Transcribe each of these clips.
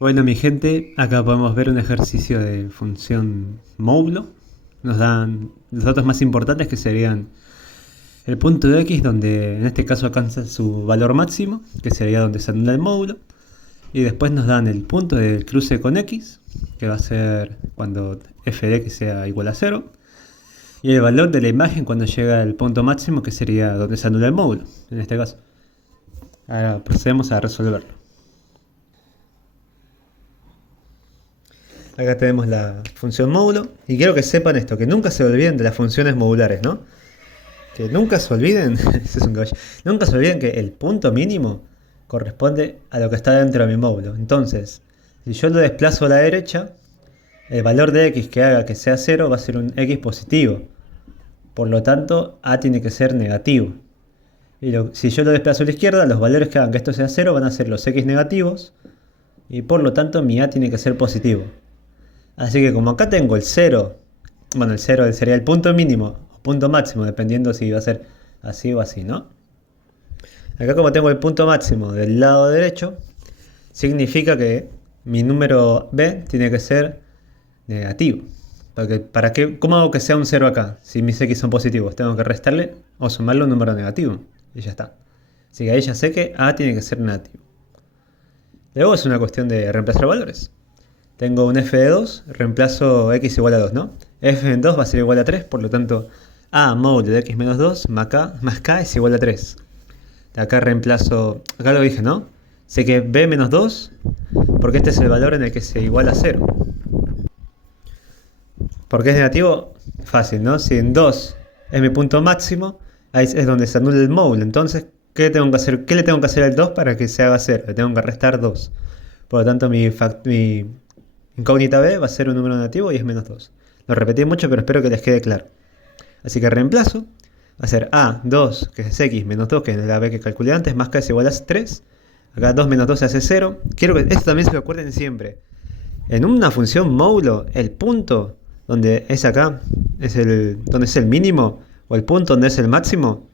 Bueno, mi gente, acá podemos ver un ejercicio de función módulo. Nos dan los datos más importantes que serían el punto de x, donde en este caso alcanza su valor máximo, que sería donde se anula el módulo. Y después nos dan el punto del cruce con x, que va a ser cuando f de x sea igual a 0. Y el valor de la imagen cuando llega al punto máximo, que sería donde se anula el módulo, en este caso. Ahora procedemos a resolverlo. Acá tenemos la función módulo. Y quiero que sepan esto, que nunca se olviden de las funciones modulares, ¿no? Que nunca se olviden, ese es un caballo, nunca se olviden que el punto mínimo corresponde a lo que está dentro de mi módulo. Entonces, si yo lo desplazo a la derecha, el valor de x que haga que sea 0 va a ser un x positivo. Por lo tanto, a tiene que ser negativo. Y si yo lo desplazo a la izquierda, los valores que hagan que esto sea 0 van a ser los x negativos. Y por lo tanto, mi a tiene que ser positivo. Así que como acá tengo el 0, bueno, el 0 sería el punto mínimo o punto máximo, dependiendo si va a ser así o así, ¿no? Acá como tengo el punto máximo del lado derecho, significa que mi número b tiene que ser negativo. ¿Cómo hago que sea un 0 acá? Si mis x son positivos, tengo que restarle o sumarle un número negativo. Y ya está. Así que ahí ya sé que a tiene que ser negativo. Luego es una cuestión de reemplazar valores. Tengo un f de 2, reemplazo x igual a 2, ¿no? F en 2 va a ser igual a 3, por lo tanto a módulo de x menos 2 más k es igual a 3. Acá reemplazo, acá lo dije, ¿no? Sé que b menos 2, porque este es el valor en el que se iguala a 0. ¿Por qué es negativo? Fácil, ¿no? Si en 2 es mi punto máximo, ahí es donde se anula el módulo. Entonces, ¿qué tengo que hacer? ¿Qué le tengo que hacer al 2 para que se haga 0? Le tengo que restar 2. Por lo tanto, mi incógnita b va a ser un número negativo y es menos 2. Lo repetí mucho, pero espero que les quede claro. Así que reemplazo. Va a ser a2, que es x, menos 2, que es la b que calculé antes, más k es igual a 3. Acá 2 menos 2 se hace 0. Quiero que esto también se lo acuerden siempre. En una función módulo, el punto donde es acá, donde es el mínimo, o el punto donde es el máximo,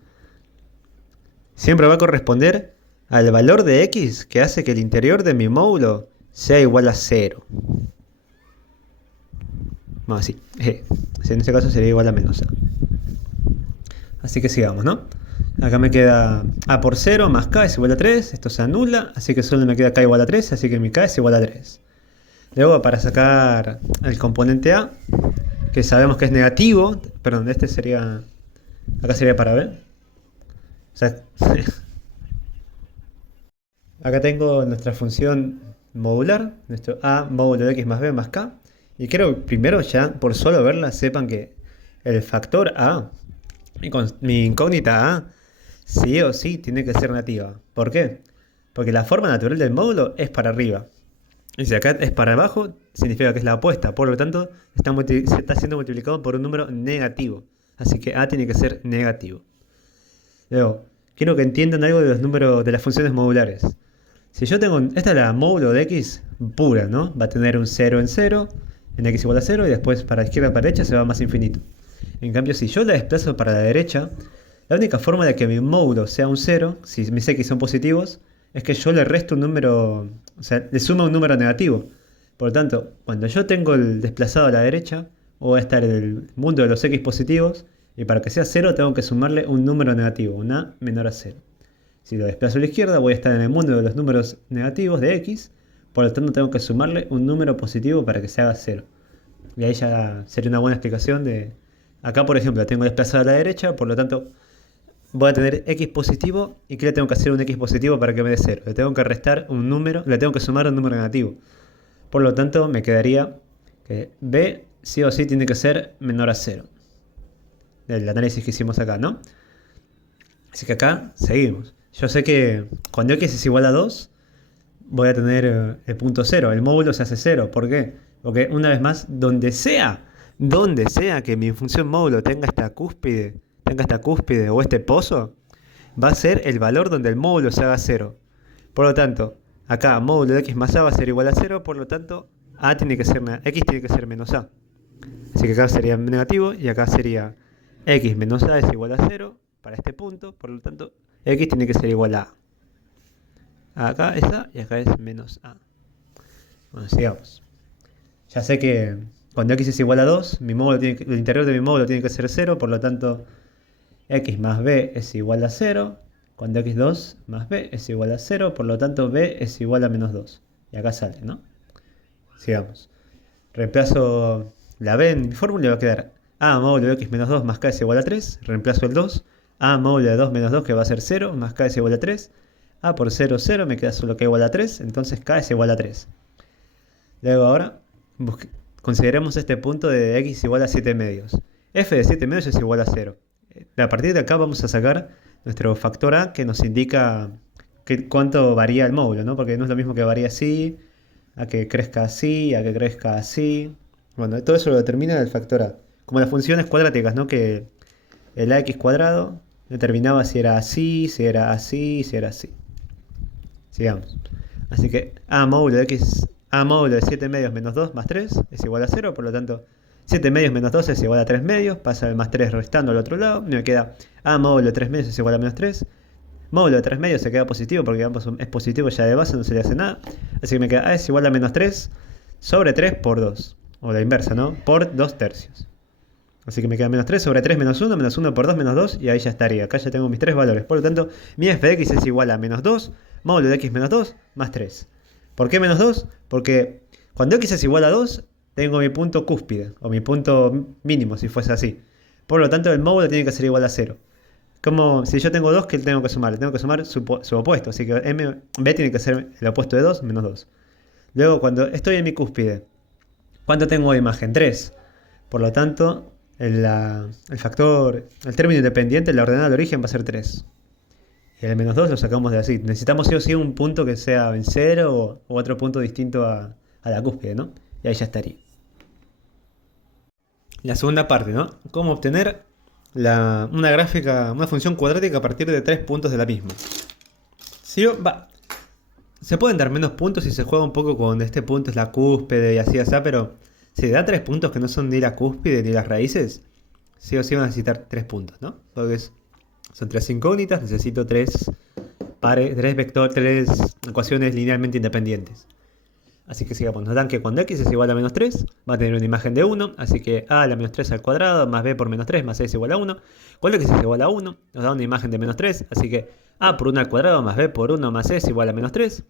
siempre va a corresponder al valor de x que hace que el interior de mi módulo sea igual a 0. Vamos así. En este caso sería igual a menos a. Así que sigamos, ¿no? Acá me queda a por 0 más k es igual a 3. Esto se anula, así que solo me queda k igual a 3, así que mi k es igual a 3. Luego, para sacar el componente a, que sabemos que es negativo, perdón, este sería, acá sería para b. O sea, acá tengo nuestra función modular, nuestro a módulo de x más b más k. Y quiero primero ya, por solo verla, sepan que el factor a, mi incógnita a, sí o sí tiene que ser negativa. ¿Por qué? Porque la forma natural del módulo es para arriba. Y si acá es para abajo, significa que es la opuesta. Por lo tanto, se está siendo multiplicado por un número negativo. Así que a tiene que ser negativo. Luego, quiero que entiendan algo de los números de las funciones modulares. Si yo tengo, esta es la módulo de x pura, ¿no? Va a tener un 0 en 0, en x igual a 0, y después para izquierda para derecha se va más infinito. En cambio, si yo la desplazo para la derecha, la única forma de que mi módulo sea un 0, si mis x son positivos, es que yo le resto un número, o sea, le sumo un número negativo. Por lo tanto, cuando yo tengo el desplazado a la derecha, voy a estar en el mundo de los x positivos, y para que sea 0 tengo que sumarle un número negativo, un a menor a 0. Si lo desplazo a la izquierda, voy a estar en el mundo de los números negativos de x, por lo tanto tengo que sumarle un número positivo para que se haga 0. Y ahí ya sería una buena explicación de... Acá, por ejemplo, tengo desplazado a la derecha, por lo tanto voy a tener x positivo. ¿Y qué le tengo que hacer a un x positivo para que me dé 0? Le tengo que restar un número, le tengo que sumar un número negativo. Por lo tanto, me quedaría que b sí o sí tiene que ser menor a 0. Del análisis que hicimos acá, ¿no? Así que acá seguimos. Yo sé que cuando x es igual a 2, voy a tener el punto 0. El módulo se hace 0. ¿Por qué? Porque una vez más, donde sea que mi función módulo tenga esta cúspide o este pozo, va a ser el valor donde el módulo se haga 0. Por lo tanto, acá módulo de x más a va a ser igual a 0, por lo tanto, x tiene que ser menos a. Así que acá sería negativo y acá sería x menos a es igual a 0 para este punto, por lo tanto, x tiene que ser igual a a. Acá es a y acá es menos a. Bueno, sigamos. Ya sé que cuando x es igual a 2, el interior de mi módulo tiene que ser 0, por lo tanto x más b es igual a 0. Cuando x2 más b es igual a 0, por lo tanto b es igual a menos 2. Y acá sale, ¿no? Sigamos. Reemplazo la b en mi fórmula y va a quedar a módulo de x menos 2 más k es igual a 3. Reemplazo el 2. A módulo de 2 menos 2 que va a ser 0 más k es igual a 3. A por 0, 0, me queda solo k igual a 3. Entonces k es igual a 3. Luego ahora consideremos este punto de x igual a 7 medios. F de 7 medios es igual a 0. A partir de acá vamos a sacar nuestro factor A que nos indica cuánto varía el módulo, ¿no? Porque no es lo mismo que varía así, a que crezca así, a que crezca así. Bueno, todo eso lo determina el factor A. Como las funciones cuadráticas, ¿no? Que el ax cuadrado determinaba si era así, si era así, si era así. Sigamos. Así que A módulo de 7 medios menos 2 más 3 es igual a 0, por lo tanto 7 medios menos 2 es igual a 3 medios, pasa el más 3 restando al otro lado, y me queda A módulo de 3 medios es igual a menos 3. Módulo de 3 medios se queda positivo porque ambos es positivo ya de base, no se le hace nada. Así que me queda A es igual a menos 3 sobre 3 por 2. O la inversa, ¿no? Por 2 tercios. Así que me queda menos 3 sobre 3 menos 1 por 2 menos 2, y ahí ya estaría. Acá ya tengo mis 3 valores. Por lo tanto, mi f de x es igual a menos 2, módulo de x menos 2, más 3. ¿Por qué menos 2? Porque cuando x es igual a 2, tengo mi punto cúspide, o mi punto mínimo, si fuese así. Por lo tanto, el módulo tiene que ser igual a 0. Como si yo tengo 2, ¿qué tengo que sumar? Tengo que sumar su opuesto. Así que b tiene que ser el opuesto de 2, menos 2. Luego, cuando estoy en mi cúspide, ¿cuánto tengo de imagen? 3. Por lo tanto, el término independiente, la ordenada de origen va a ser 3. Y el menos 2 lo sacamos de así. Necesitamos sí o sí un punto que sea en 0 o otro punto distinto a la cúspide, ¿no? Y ahí ya estaría. La segunda parte, ¿no? Cómo obtener una gráfica, una función cuadrática a partir de 3 puntos de la misma. Se pueden dar menos puntos si se juega un poco con este punto es la cúspide y así, pero si da 3 puntos que no son ni la cúspide ni las raíces, sí o sí van a necesitar 3 puntos, ¿no? Entonces, son 3 incógnitas, necesito 3 ecuaciones linealmente independientes. Así que sigamos, nos dan que cuando x es igual a menos 3, va a tener una imagen de 1, así que a la menos 3 al cuadrado más b por menos 3 más c es igual a 1. Cuando x es igual a 1, nos da una imagen de menos 3, así que a por 1 al cuadrado más b por 1 más c es igual a menos 3.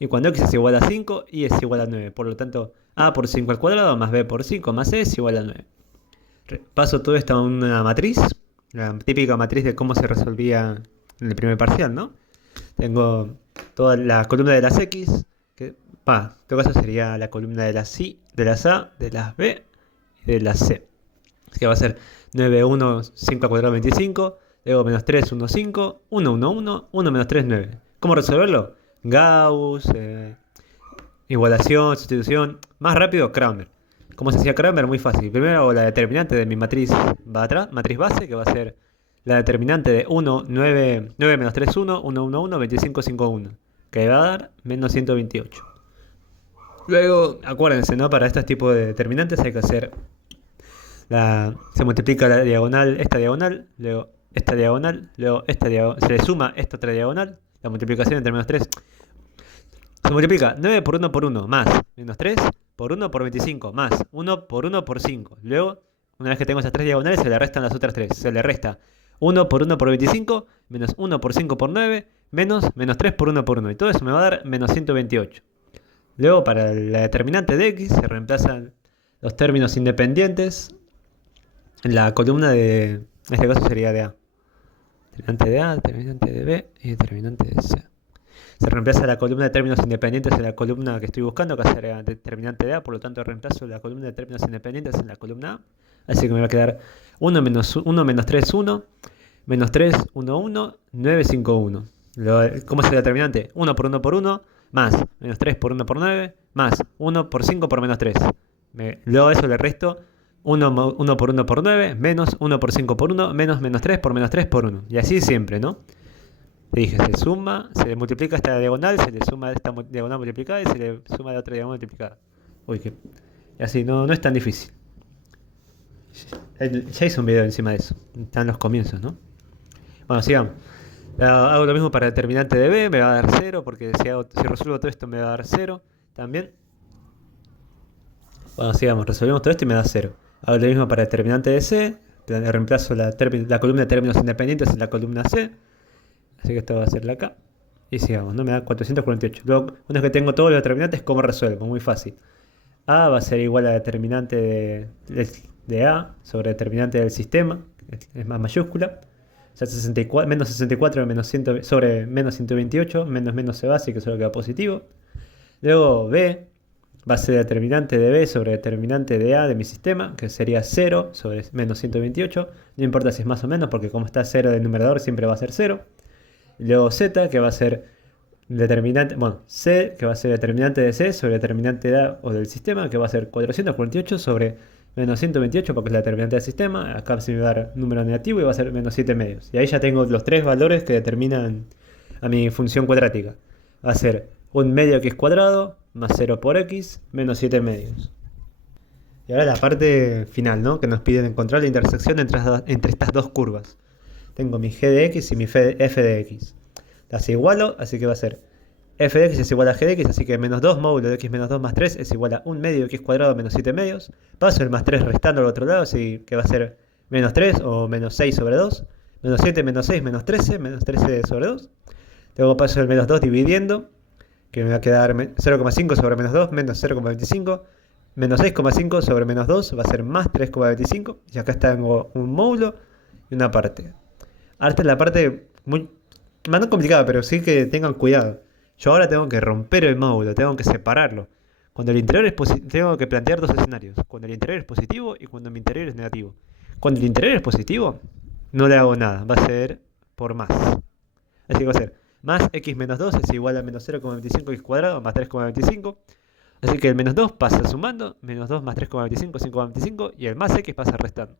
Y cuando x es igual a 5, y es igual a 9. Por lo tanto, a por 5 al cuadrado más b por 5 más c es igual a 9. Paso todo esto a una matriz, la típica matriz de cómo se resolvía en el primer parcial, ¿no? Tengo toda la columna de las x, que en todo caso sería la columna de las y, de las a, de las b y de las c. Así que va a ser 9, 1, 5 al cuadrado 25, luego menos 3, 1, 5, 1, 1, 1, 1 menos 3, 9. ¿Cómo resolverlo? Gauss, igualación, sustitución. Más rápido, Kramer. ¿Cómo se hacía Kramer? Muy fácil. Primero hago la determinante de mi matriz matriz base, que va a ser la determinante de 1, 9 menos 3, 1, 1, 1, 1, 25, 5, 1. Que va a dar menos 128. Luego, acuérdense, ¿no? Para estos tipos de determinantes hay que hacer se multiplica la diagonal, esta diagonal, luego esta diagonal, luego esta diagonal, se le suma esta otra diagonal, la multiplicación entre menos 3. Se multiplica 9 por 1 por 1 más menos 3 por 1 por 25 más 1 por 1 por 5. Luego, una vez que tengo esas 3 diagonales, se le restan las otras 3. Se le resta 1 por 1 por 25 menos 1 por 5 por 9 menos 3 por 1 por 1. Y todo eso me va a dar menos 128. Luego, para la determinante de x, se reemplazan los términos independientes en la columna de, en este caso sería de a. Determinante de a, determinante de b y determinante de c. Se reemplaza la columna de términos independientes en la columna que estoy buscando, que sería determinante de a, por lo tanto reemplazo la columna de términos independientes en la columna a. Así que me va a quedar 1 menos 3, 1, menos 3, 1, 1, 9, 5, 1. ¿Cómo es el determinante? 1 por 1 por 1, más menos 3 por 1 por 9, más 1 por 5 por menos 3. Luego a eso le resto 1 por 1 por 9, menos 1 por 5 por 1, menos 3 por menos 3 por 1. Y así siempre, ¿no? Le dije, se suma, se le multiplica esta diagonal, se le suma esta diagonal multiplicada y se le suma la otra diagonal multiplicada. Y así, no es tan difícil. Ya hice un video encima de eso. Están los comienzos, ¿no? Bueno, sigamos. Hago lo mismo para el determinante de b, me va a dar 0, porque si resuelvo todo esto me va a dar 0 también. Bueno, sigamos, resolvemos todo esto y me da 0. Hago lo mismo para determinante de C. Reemplazo la columna de términos independientes en la columna C. Así que esto va a ser la K. Y sigamos, ¿no? Me da 448. Luego, una vez que tengo todos los determinantes, ¿cómo resuelvo? Muy fácil. A va a ser igual a determinante de A sobre determinante del sistema. Es más mayúscula. O sea, 64, menos 64 menos 100, sobre menos 128. Menos se va, así que solo queda positivo. Luego B va a ser determinante de B sobre determinante de A de mi sistema, que sería 0 sobre menos 128. No importa si es más o menos, porque como está 0 del numerador, siempre va a ser 0. Y luego Z, que va a ser determinante, bueno, C, que va a ser determinante de C sobre determinante de A o del sistema, que va a ser 448 sobre menos 128, porque es la determinante del sistema. Acá se me va a dar número negativo y va a ser menos 7 medios. Y ahí ya tengo los tres valores que determinan a mi función cuadrática. Va a ser un medio x cuadrado más 0 por x menos 7 medios. Y ahora la parte final, ¿no? Que nos piden encontrar la intersección entre estas dos curvas. Tengo mi g de x y mi f de x. Las igualo, así que va a ser f de x es igual a g de x, así que menos 2 módulo de x menos 2 más 3 es igual a 1 medio de x cuadrado menos 7 medios. Paso el más 3 restando al otro lado, así que va a ser menos 3 o menos 6 sobre 2. Menos 7 menos 6 menos 13 sobre 2. Luego paso el menos 2 dividiendo, que me va a quedar 0,5 sobre menos 2 menos 0,25. Menos 6,5 sobre menos 2 va a ser más 3,25. Y acá tengo un módulo y una parte. Ahora esta es la parte muy, más no complicada, pero sí que tengan cuidado. Yo ahora tengo que romper el módulo, tengo que separarlo. Cuando el interior es positivo, tengo que plantear dos escenarios. Cuando el interior es positivo y cuando mi interior es negativo. Cuando el interior es positivo, no le hago nada, va a ser por más. Así que va a ser más x menos 2 es igual a menos 0,25 x cuadrado más 3,25. Así que el menos 2 pasa sumando, menos 2 más 3,25, 5,25, y el más x pasa restando.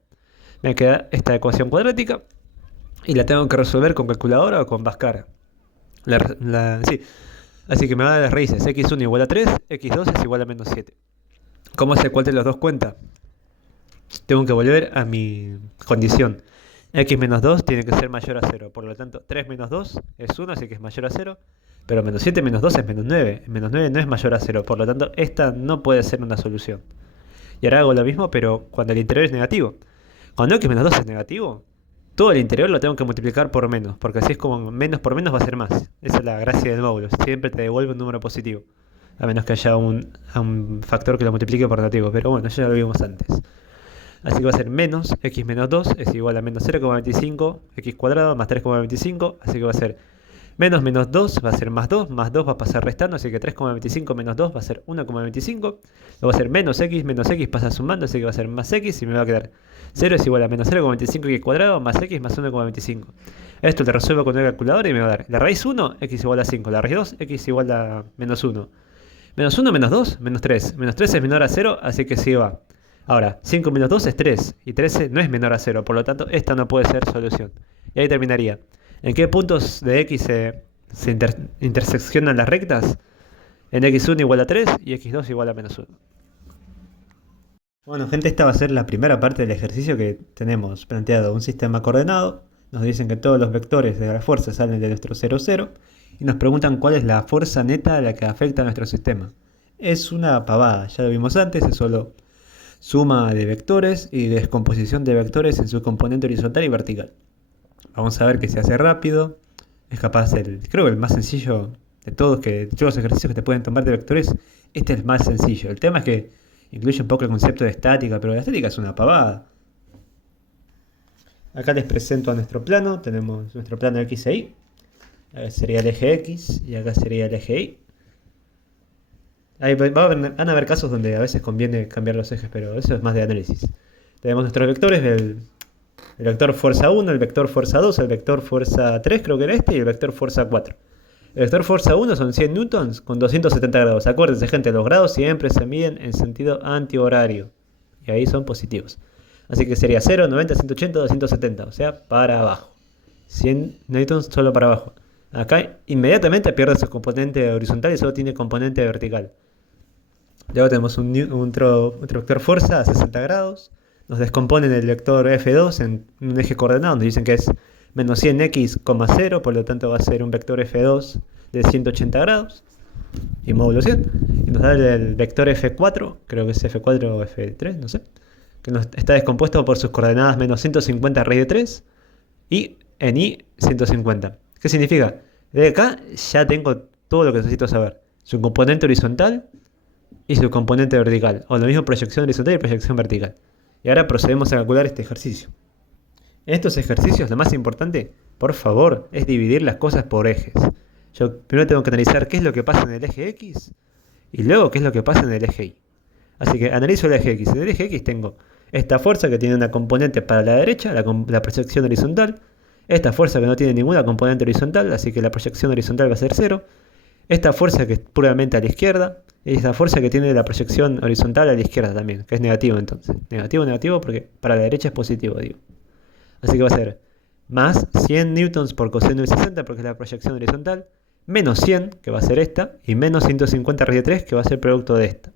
Me queda esta ecuación cuadrática y la tengo que resolver con calculadora o con Bhaskara. Sí. Así que me va a dar las raíces. X1 igual a 3, x2 es igual a menos 7. ¿Cómo sé cuál de los dos cuenta? Tengo que volver a mi condición. X menos 2 tiene que ser mayor a 0. Por lo tanto, 3 menos 2 es 1, así que es mayor a 0. Pero menos 7 menos 2 es menos 9. Menos 9 no es mayor a 0. Por lo tanto, esta no puede ser una solución. Y ahora hago lo mismo, pero cuando el interior es negativo. Cuando x menos 2 es negativo, todo el interior lo tengo que multiplicar por menos, porque así es como menos por menos va a ser más. Esa es la gracia del módulo, siempre te devuelve un número positivo, a menos que haya un factor que lo multiplique por negativo, pero bueno, ya lo vimos antes. Así que va a ser menos x menos 2 es igual a menos 0,25 x cuadrado más 3,25, así que va a ser menos 2 va a ser más 2 va a pasar restando, así que 3,25 menos 2 va a ser 1,25. Luego va a ser menos x pasa sumando, así que va a ser más x y me va a quedar 0 es igual a menos 0,25 x cuadrado más x más 1,25. Esto lo resuelvo con una calculadora y me va a dar la raíz 1, x igual a 5, la raíz 2, x igual a menos 1. Menos 1 menos 2, menos 3. Menos 3 es menor a 0, así que sí va. Ahora, 5 menos 2 es 3, y 13 no es menor a 0, por lo tanto esta no puede ser solución. Y ahí terminaría. ¿En qué puntos de x se interseccionan las rectas? En x1 igual a 3 y x2 igual a menos 1. Bueno, gente, esta va a ser la primera parte del ejercicio que tenemos planteado. Un sistema coordenado. Nos dicen que todos los vectores de la fuerza salen de nuestro 0, 0. Y nos preguntan cuál es la fuerza neta a la que afecta a nuestro sistema. Es una pavada, ya lo vimos antes, es solo suma de vectores y descomposición de vectores en su componente horizontal y vertical. Vamos a ver que se hace rápido. Es capaz creo que el más sencillo de todos, que todos los ejercicios que te pueden tomar de vectores, este es el más sencillo. El tema es que incluye un poco el concepto de estática, pero la estática es una pavada. Acá les presento a nuestro plano. Tenemos nuestro plano X e Y. Acá sería el eje X y acá sería el eje Y. Ahí van a haber casos donde a veces conviene cambiar los ejes, pero eso es más de análisis. Tenemos nuestros vectores el vector fuerza 1, el vector fuerza 2, el vector fuerza 3, creo que era este, y el vector fuerza 4. El vector fuerza 1 son 100 newtons con 270 grados. Acuérdense, gente, los grados siempre se miden en sentido antihorario. Y ahí son positivos. Así que sería 0, 90, 180, 270. O sea, para abajo. 100 newtons solo para abajo. Acá inmediatamente pierde su componente horizontal y solo tiene componente vertical. Luego tenemos otro vector fuerza a 60 grados. Nos descomponen el vector F2 en un eje coordenado. Nos dicen que es menos 100x, 0, por lo tanto va a ser un vector F2 de 180 grados y módulo 100. Y y nos da el vector f4, creo que es f4 o f3, no sé, que nos está descompuesto por sus coordenadas menos 150 raíz de 3 y en y 150. ¿Qué significa? De acá ya tengo todo lo que necesito saber. Su componente horizontal y su componente vertical. O lo mismo proyección horizontal y proyección vertical. Y ahora procedemos a calcular este ejercicio. En estos ejercicios lo más importante, por favor, es dividir las cosas por ejes. Yo primero tengo que analizar qué es lo que pasa en el eje X y luego qué es lo que pasa en el eje Y. Así que analizo el eje X. En el eje X tengo esta fuerza que tiene una componente para la derecha, la proyección horizontal. Esta fuerza que no tiene ninguna componente horizontal, así que la proyección horizontal va a ser 0. Esta fuerza que es puramente a la izquierda. Y esta fuerza que tiene la proyección horizontal a la izquierda también, que es negativo entonces. Negativo, negativo, porque para la derecha es positivo, digo. Así que va a ser más 100 newtons por coseno de 60, porque es la proyección horizontal, menos 100, que va a ser esta, y menos 150 raíz de 3, que va a ser producto de esta.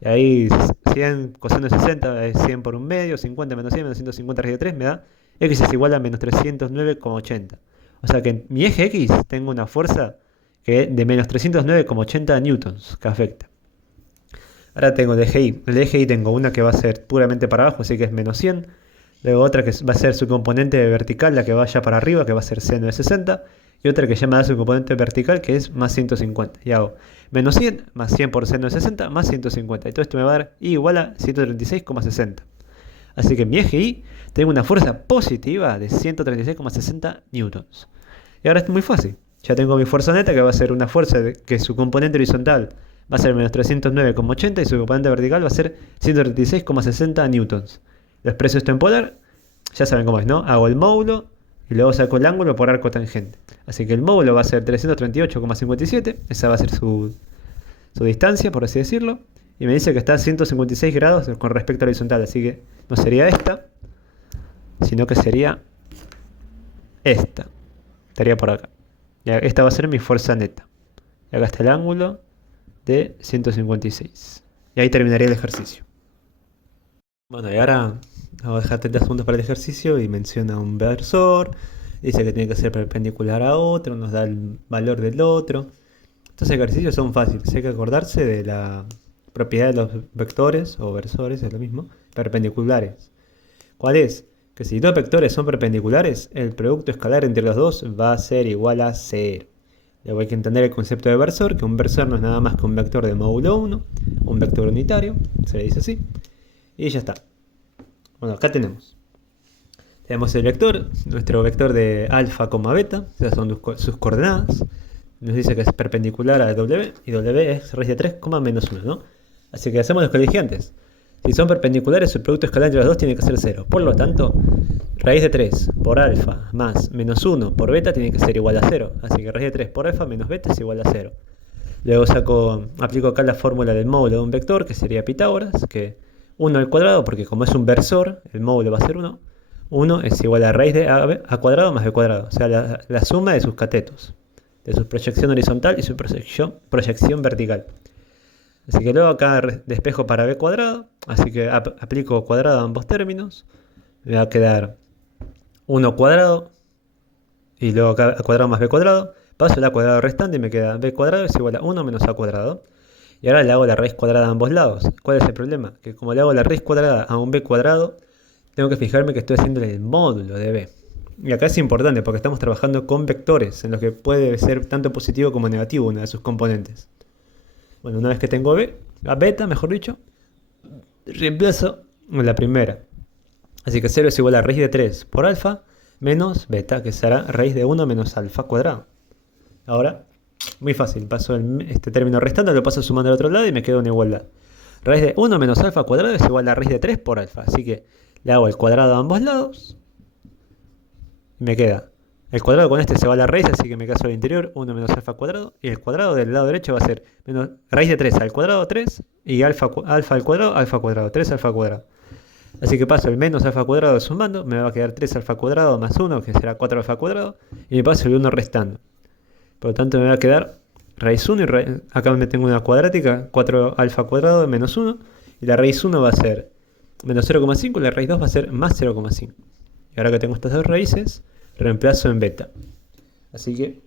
Y ahí 100 coseno de 60 es 100 por un medio, 50 menos 100 menos 150 raíz de 3 me da x es igual a menos 309,80. O sea que en mi eje X tengo una fuerza que de menos 309,80 newtons que afecta. Ahora tengo el eje Y. El eje Y tengo una que va a ser puramente para abajo, así que es menos 100. Luego otra que va a ser su componente vertical, la que vaya para arriba, que va a ser seno de 60. Y otra que ya me da su componente vertical, que es más 150. Y hago menos 100 más 100 por seno de 60 más 150. Y todo esto me va a dar Y igual a 136,60. Así que en mi eje Y tengo una fuerza positiva de 136,60 newtons. Y ahora es muy fácil. Ya tengo mi fuerza neta, que va a ser una fuerza que su componente horizontal va a ser menos 309,80 y su componente vertical va a ser 136,60 newtons. Lo expreso esto en polar, ya saben cómo es, ¿no? Hago el módulo y luego saco el ángulo por arco tangente. Así que el módulo va a ser 338,57, esa va a ser su distancia, por así decirlo. Y me dice que está a 156 grados con respecto a la horizontal, así que no sería esta, sino que sería esta. Estaría por acá. Y esta va a ser mi fuerza neta. Y acá está el ángulo de 156. Y ahí terminaría el ejercicio. Bueno, y ahora vamos a dejar 30 segundos para el ejercicio y menciona un versor. Dice que tiene que ser perpendicular a otro, nos da el valor del otro. Estos ejercicios son fáciles, hay que acordarse de la propiedad de los vectores o versores, es lo mismo, perpendiculares. ¿Cuál es? Que si dos vectores son perpendiculares, el producto escalar entre los dos va a ser igual a 0. Luego hay que entender el concepto de versor, que un versor no es nada más que un vector de módulo 1, un vector unitario, se le dice así, y ya está. Bueno, acá tenemos el vector, nuestro vector de alfa, beta, esas son sus coordenadas. Nos dice que es perpendicular a W, y W es raíz de 3, menos 1, ¿no? Así que hacemos los que dije antes. Si son perpendiculares, el producto escalar entre los dos tiene que ser 0. Por lo tanto, raíz de 3 por alfa más menos 1 por beta tiene que ser igual a 0. Así que raíz de 3 por alfa menos beta es igual a 0. Luego aplico acá la fórmula del módulo de un vector, que sería Pitágoras, que 1 al cuadrado, porque como es un versor, el módulo va a ser 1. 1 es igual a raíz de a cuadrado más b cuadrado. O sea, la suma de sus catetos, de su proyección horizontal y su proyección vertical. Así que luego acá despejo para b cuadrado, así que aplico cuadrado a ambos términos. Me va a quedar 1 cuadrado y luego acá a cuadrado más b cuadrado. Paso el a cuadrado restante y me queda b cuadrado es igual a 1 menos a cuadrado. Y ahora le hago la raíz cuadrada a ambos lados. ¿Cuál es el problema? Que como le hago la raíz cuadrada a un b cuadrado, tengo que fijarme que estoy haciendo el módulo de b. Y acá es importante porque estamos trabajando con vectores, en los que puede ser tanto positivo como negativo una de sus componentes. Bueno, una vez que tengo a beta, mejor dicho, reemplazo la primera. Así que 0 es igual a raíz de 3 por alfa menos beta, que será raíz de 1 menos alfa cuadrado. Ahora, muy fácil, paso este término restante, lo paso sumando al otro lado y me queda una igualdad. Raíz de 1 menos alfa cuadrado es igual a raíz de 3 por alfa. Así que le hago el cuadrado a ambos lados y me queda el cuadrado con este se va a la raíz, así que me queda al interior 1 menos alfa cuadrado. Y el cuadrado del lado derecho va a ser menos raíz de 3 al cuadrado 3 y alfa al cuadrado, 3 alfa cuadrado. Así que paso el menos alfa cuadrado sumando, me va a quedar 3 alfa cuadrado más 1, que será 4 alfa cuadrado. Y me paso el 1 restando. Por lo tanto me va a quedar raíz 1 y acá me tengo una cuadrática, 4 alfa cuadrado menos 1. Y la raíz 1 va a ser menos 0,5 y la raíz 2 va a ser más 0,5. Y ahora que tengo estas dos raíces, reemplazo en beta. Así que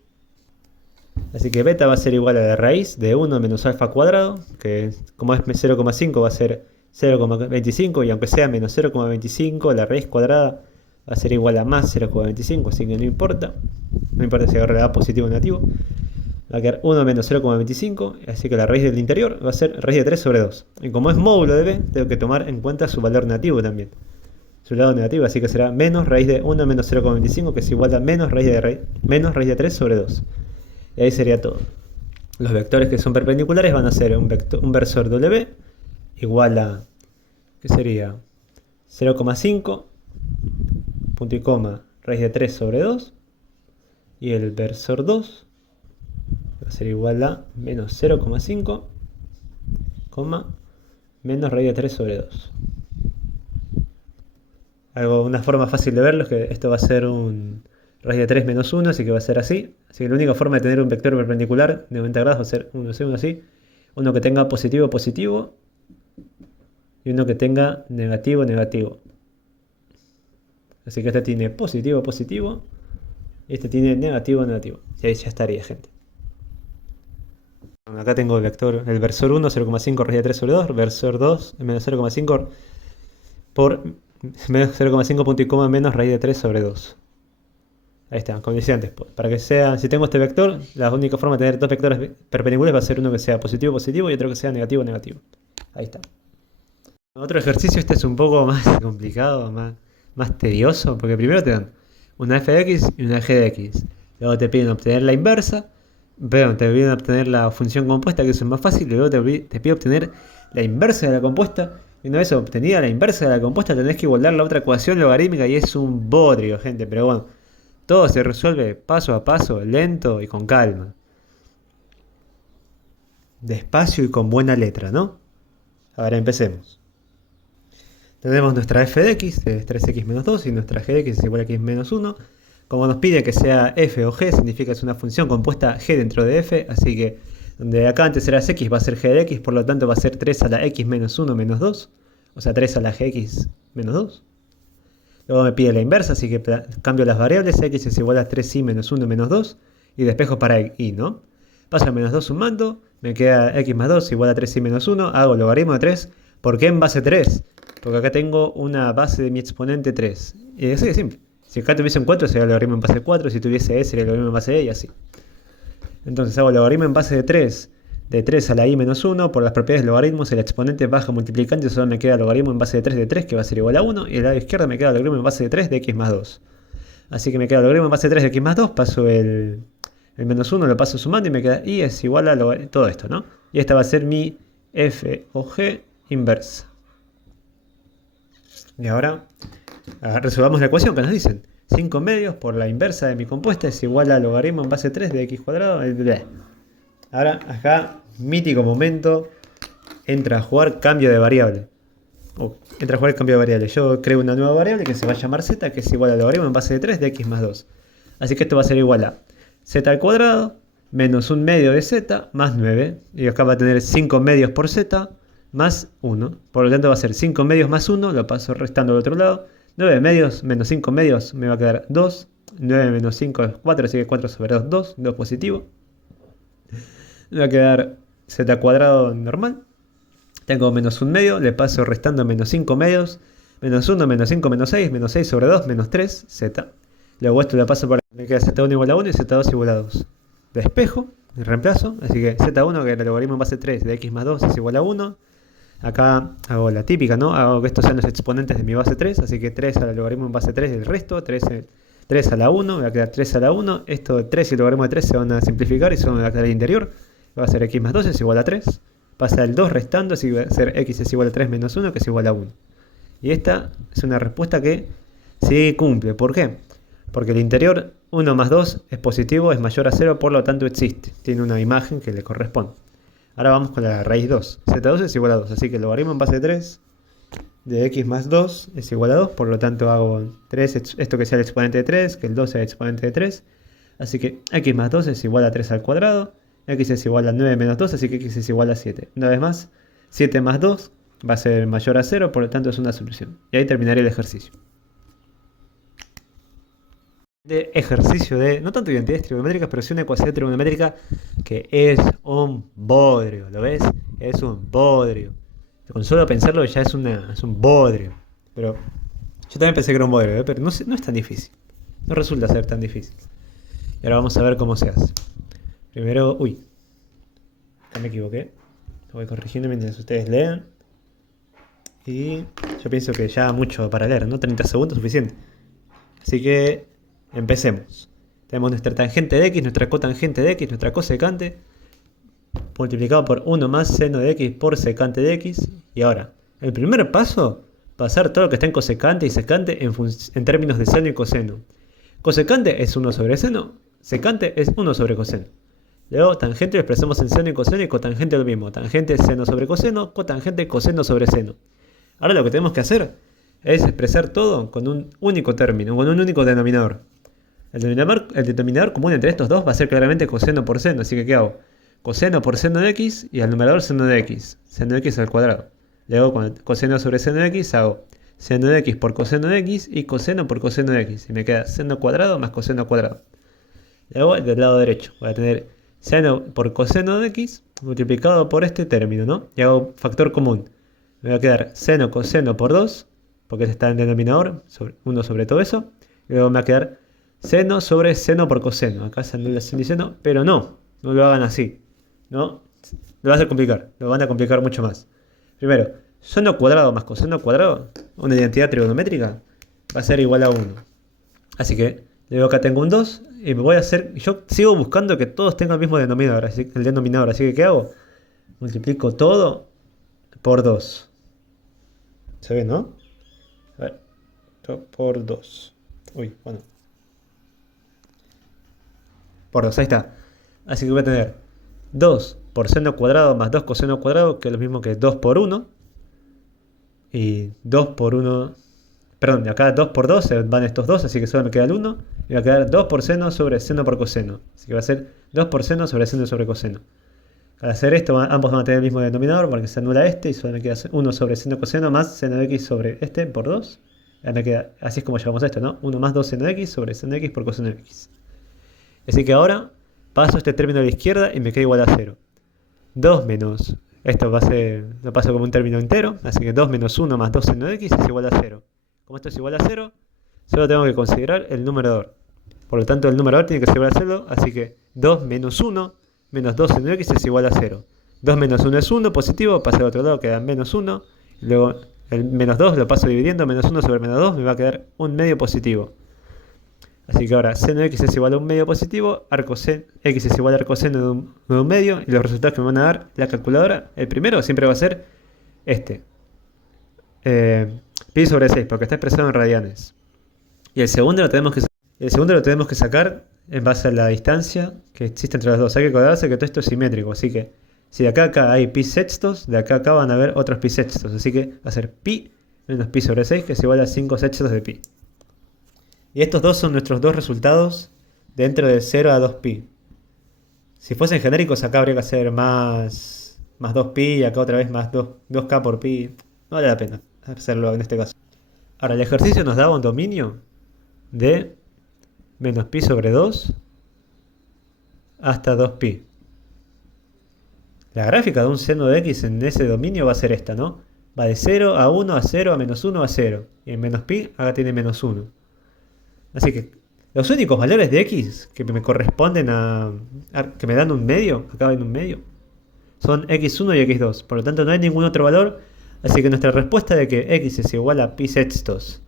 Así que beta va a ser igual a la raíz de 1 menos alfa cuadrado, que como es 0,5 va a ser 0,25, y aunque sea menos 0,25, la raíz cuadrada va a ser igual a más 0,25, así que no importa. No importa si agarra positivo o negativo. Va a quedar 1 menos 0,25, así que la raíz del interior va a ser raíz de 3 sobre 2. Y como es módulo de b, tengo que tomar en cuenta su valor negativo también. Su lado negativo, así que será menos raíz de 1 menos 0,25, que es igual a menos raíz de 3 sobre 2. Y ahí sería todo. Los vectores que son perpendiculares van a ser un versor W igual a, ¿qué sería? 0,5, punto y coma, raíz de 3 sobre 2. Y el versor 2 va a ser igual a menos 0,5, menos raíz de 3 sobre 2. Una forma fácil de verlo es que esto va a ser un raíz de 3 menos 1, así que va a ser así. Así que la única forma de tener un vector perpendicular de 90 grados va a ser uno así. Uno que tenga positivo, positivo. Y uno que tenga negativo, negativo. Así que este tiene positivo, positivo. Y este tiene negativo, negativo. Y ahí ya estaría, gente. Acá tengo el vector, el versor 1, 0,5 raíz de 3 sobre 2. Versor 2, menos 0,5 por menos 0,5 punto y coma menos raíz de 3 sobre 2. Ahí está, como decía antes. Para que sea, si tengo este vector, la única forma de tener dos vectores perpendiculares va a ser uno que sea positivo, positivo y otro que sea negativo, negativo. Ahí está. Otro ejercicio, este es un poco más complicado, más tedioso, porque primero te dan una f de x y una g de x. Luego te piden obtener la inversa, pero te piden obtener la función compuesta, que eso es más fácil. Luego te piden obtener la inversa de la compuesta. Y una vez obtenida la inversa de la compuesta, tenés que igualar la otra ecuación logarítmica y es un bodrio, gente. Pero bueno, todo se resuelve paso a paso, lento y con calma. Despacio y con buena letra, ¿no? Ahora empecemos. Tenemos nuestra f de x, que es 3x menos 2, y nuestra g de x es igual a x menos 1. Como nos pide que sea f o g, significa que es una función compuesta g dentro de f, así que donde acá antes era x va a ser g de x, por lo tanto va a ser 3 a la x menos 1 menos 2, o sea 3 a la gx menos 2. Luego me pide la inversa, así que cambio las variables, x es igual a 3y menos 1 menos 2, y despejo para y, ¿no? Paso a menos 2 sumando, me queda x más 2 igual a 3y menos 1, hago logaritmo de 3, ¿por qué en base 3? Porque acá tengo una base de mi exponente 3. Y así de simple. Si acá tuviese un 4 sería el logaritmo en base 4, si tuviese e sería el logaritmo en base e y así. Entonces hago logaritmo en base de 3 a la i menos 1, por las propiedades de logaritmos el exponente baja multiplicante, solo me queda logaritmo en base de 3, que va a ser igual a 1, y del lado izquierdo me queda logaritmo en base de 3 de x más 2. Así que me queda logaritmo en base de 3 de x más 2, paso el menos 1, lo paso sumando y me queda i es igual a todo esto, ¿no? Y esta va a ser mi f o g inversa. Y ahora resolvamos la ecuación que nos dicen. 5 medios por la inversa de mi compuesta es igual a logaritmo en base 3 de x cuadrado. Ahora acá, mítico momento, entra a jugar cambio de variable. Entra a jugar el cambio de variable. Yo creo una nueva variable que se va a llamar z, que es igual a logaritmo en base de 3 de x más 2. Así que esto va a ser igual a z al cuadrado menos un medio de z más 9. Y acá va a tener 5 medios por z más 1. Por lo tanto va a ser 5 medios más 1, lo paso restando al otro lado. 9 medios menos 5 medios me va a quedar 2. 9 menos 5 es 4, así que 4 sobre 2, 2 positivo. Me va a quedar z cuadrado normal. Tengo menos 1 medio, le paso restando menos 5 medios. Menos 1, menos 5, menos 6 sobre 2, menos 3, z. Luego esto lo paso por me queda z1 igual a 1 y z2 igual a 2. Despejo, reemplazo, así que z1, que era el logaritmo en base 3 de x más 2 es igual a 1. Acá hago la típica, ¿no? Hago que estos sean los exponentes de mi base 3, así que 3 al logaritmo en base 3 del resto, 3 a la 1, me va a quedar 3 a la 1. Esto 3 y el logaritmo de 3 se van a simplificar y solo me va a quedar el interior. Va a ser x más 2 es igual a 3. Pasa el 2 restando, así que va a ser x es igual a 3 menos 1, que es igual a 1. Y esta es una respuesta que sí cumple. ¿Por qué? Porque el interior 1 más 2 es positivo, es mayor a 0, por lo tanto existe. Tiene una imagen que le corresponde. Ahora vamos con la raíz 2. Z2 es igual a 2, así que el logaritmo en base 3 de x más 2 es igual a 2, por lo tanto hago 3, esto que sea el exponente de 3, que el 2 sea el exponente de 3. Así que x más 2 es igual a 3 al cuadrado, x es igual a 9 menos 2, así que x es igual a 7. Una vez más, 7 más 2 va a ser mayor a 0, por lo tanto es una solución. Y ahí terminaría el ejercicio. de ejercicio de, no tanto identidades trigonométricas, pero sí una ecuación trigonométrica que es un bodrio, ¿lo ves? Es un bodrio. Con solo pensarlo ya es un bodrio. Pero yo también pensé que era un bodrio, ¿eh? Pero no, no es tan difícil. No resulta ser tan difícil. Y ahora vamos a ver cómo se hace. Primero, uy, acá me equivoqué. Lo voy corrigiendo mientras ustedes lean. Y yo pienso que ya mucho para leer, ¿no? 30 segundos suficiente. Así que empecemos. Tenemos nuestra tangente de x, nuestra cotangente de x, nuestra cosecante, multiplicado por 1 más seno de x por secante de x. Y ahora, el primer paso, pasar todo lo que está en cosecante y secante en términos de seno y coseno. Cosecante es 1 sobre seno, secante es 1 sobre coseno. Luego, tangente lo expresamos en seno y coseno, y cotangente lo mismo. Tangente es seno sobre coseno, cotangente coseno sobre seno. Ahora lo que tenemos que hacer es expresar todo con un único término, con un único denominador. El denominador común entre estos dos va a ser claramente coseno por seno, así que ¿qué hago? Coseno por seno de x y al numerador seno de x. Seno de x al cuadrado. Luego con el coseno sobre seno de x hago seno de x por coseno de x y coseno por coseno de x. Y me queda seno cuadrado más coseno cuadrado. Luego del lado derecho voy a tener seno por coseno de x multiplicado por este término, ¿no? Y hago factor común. Me va a quedar seno coseno por 2, porque está en denominador, 1 sobre todo eso. Y luego me va a quedar seno sobre seno por coseno. Acá se anula seno y seno, pero no lo hagan así. ¿No? Lo vas a complicar, lo van a complicar mucho más. Primero, seno cuadrado más coseno cuadrado, una identidad trigonométrica, va a ser igual a 1. Así que, luego acá tengo un 2 y me voy a hacer, yo sigo buscando que todos tengan el mismo denominador, así que ¿qué hago? Multiplico todo por 2. ¿Se ve, no? A ver, por 2. Uy, bueno. Por 2, ahí está. Así que voy a tener 2 por seno cuadrado más 2 coseno cuadrado, que es lo mismo que 2 por 1. Y 2 por 1... Perdón, de acá 2 por 2 se van estos dos, así que solo me queda el 1. Y va a quedar 2 por seno sobre seno por coseno. Así que va a ser 2 por seno sobre seno sobre coseno. Al hacer esto, ambos van a tener el mismo denominador porque se anula este y solo me queda 1 sobre seno coseno más seno de x sobre este por 2. Me queda, así es como llevamos esto, ¿no? 1 más 2 seno de x sobre seno de x por coseno de x. Así que ahora paso este término a la izquierda y me queda igual a 0. 2 menos, esto va a ser, lo paso como un término entero, así que 2 menos 1 más 2 seno de x es igual a 0. Como esto es igual a 0, solo tengo que considerar el numerador. Por lo tanto, el numerador tiene que ser igual a 0, así que 2 menos 1 menos 2 seno de x es igual a 0. 2 menos 1 es 1, positivo, pasa al otro lado, queda menos 1. Y luego el menos 2 lo paso dividiendo, menos 1 sobre menos 2 me va a quedar un medio positivo. Así que ahora seno de x es igual a un medio positivo, x es igual a arcoseno de un medio, y los resultados que me van a dar la calculadora, el primero siempre va a ser este. Pi sobre 6, porque está expresado en radianes. Y el segundo lo tenemos que sacar en base a la distancia que existe entre los dos. Hay que acordarse que todo esto es simétrico, así que si de acá a acá hay pi sextos, de acá a acá van a haber otros pi sextos. Así que va a ser pi menos pi sobre 6, que es igual a 5 sextos de pi. Y estos dos son nuestros dos resultados dentro de 0 a 2pi. Si fuesen genéricos, acá habría que hacer más 2pi y acá otra vez más 2k por pi. No vale la pena hacerlo en este caso. Ahora, el ejercicio nos daba un dominio de menos pi sobre 2 hasta 2pi. La gráfica de un seno de x en ese dominio va a ser esta, ¿no? Va de 0 a 1 a 0 a menos 1 a 0. Y en menos pi acá tiene menos 1. Así que los únicos valores de x que me corresponden que me dan un medio, acá en un medio, son x1 y x2. Por lo tanto no hay ningún otro valor. Así que nuestra respuesta de que x es igual a pi sextos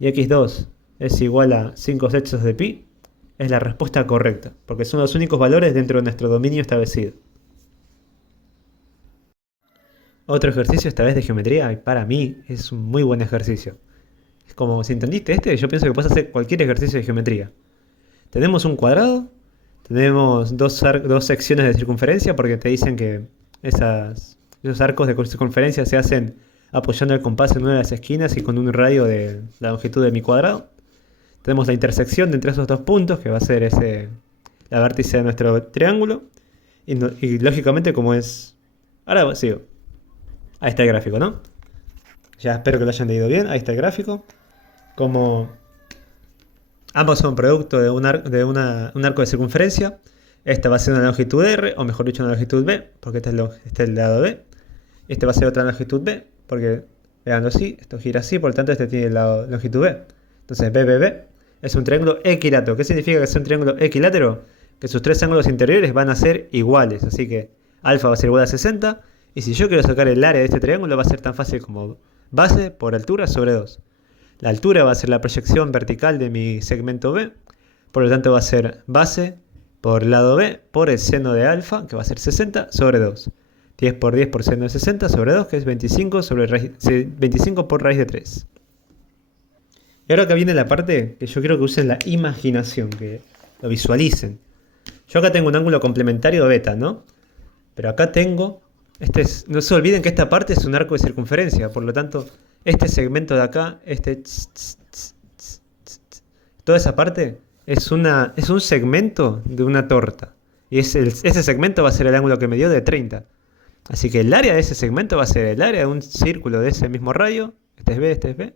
y x2 es igual a 5 sextos de pi es la respuesta correcta, porque son los únicos valores dentro de nuestro dominio establecido. Otro ejercicio, esta vez de geometría, y para mí es un muy buen ejercicio. Es como, si entendiste este, yo pienso que puedes hacer cualquier ejercicio de geometría. Tenemos un cuadrado, tenemos dos secciones de circunferencia, porque te dicen que esos arcos de circunferencia se hacen apoyando el compás en una de las esquinas y con un radio de la longitud de mi cuadrado. Tenemos la intersección entre esos dos puntos, que va a ser la vértice de nuestro triángulo. Y lógicamente, como es... Ahora sigo. Ahí está el gráfico, ¿no? Ya espero que lo hayan leído bien. Ahí está el gráfico. Como Ambos son producto de un arco de circunferencia. Esta va a ser una longitud R, o mejor dicho, una longitud B, porque este es el lado B. Este va a ser otra longitud B, porque veanlo así, esto gira así, por lo tanto este tiene la longitud B. Entonces BBB es un triángulo equilátero. ¿Qué significa que es un triángulo equilátero? Que sus tres ángulos interiores van a ser iguales. Así que alfa va a ser igual a 60. Y si yo quiero sacar el área de este triángulo, va a ser tan fácil como base por altura sobre 2. La altura va a ser la proyección vertical de mi segmento B. Por lo tanto va a ser base por lado B por el seno de alfa, que va a ser 60 sobre 2. 10 por 10 por seno de 60 sobre 2, que es 25, 25 por raíz de 3. Y ahora acá viene la parte que yo quiero que usen la imaginación, que lo visualicen. Yo acá tengo un ángulo complementario beta, ¿no? Pero acá tengo... no se olviden que esta parte es un arco de circunferencia, por lo tanto, este segmento de acá, toda esa parte es un segmento de una torta. Y ese segmento va a ser el ángulo que me dio de 30. Así que el área de ese segmento va a ser el área de un círculo de ese mismo radio. Este es B.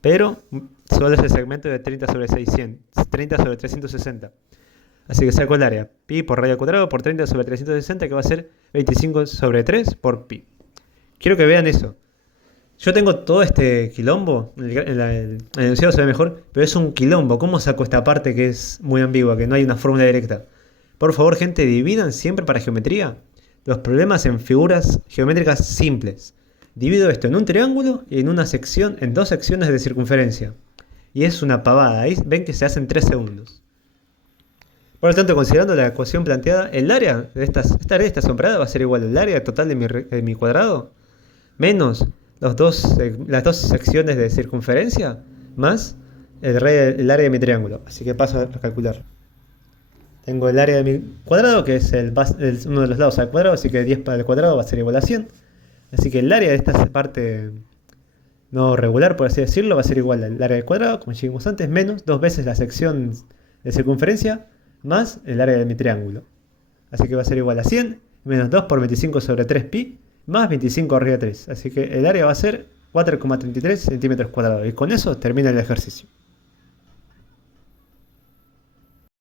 Pero solo es el segmento de 30 sobre 600, 30 sobre 360. Así que saco el área pi por radio al cuadrado por 30 sobre 360, que va a ser 25 sobre 3 por pi. Quiero que vean eso. Yo tengo todo este quilombo, el enunciado se ve mejor, pero es un quilombo. ¿Cómo saco esta parte que es muy ambigua, que no hay una fórmula directa? Por favor, gente, dividan siempre para geometría los problemas en figuras geométricas simples. Divido esto en un triángulo y en en dos secciones de circunferencia. Y es una pavada. Ahí ven que se hace en 3 segundos. Por lo tanto, considerando la ecuación planteada, el área de esta aresta sombreada va a ser igual al área total de mi cuadrado menos las dos secciones de circunferencia más el área de mi triángulo. Así que paso a calcular. Tengo el área de mi cuadrado, que es uno de los lados al cuadrado, así que 10 al cuadrado va a ser igual a 100. Así que el área de esta parte no regular, por así decirlo, va a ser igual al área del cuadrado, como dijimos antes, menos 2 veces la sección de circunferencia más el área de mi triángulo. Así que va a ser igual a 100 menos 2 por 25 sobre 3 pi más 25 arriba de 3. Así que el área va a ser 4,33 centímetros cuadrados. Y con eso termina el ejercicio.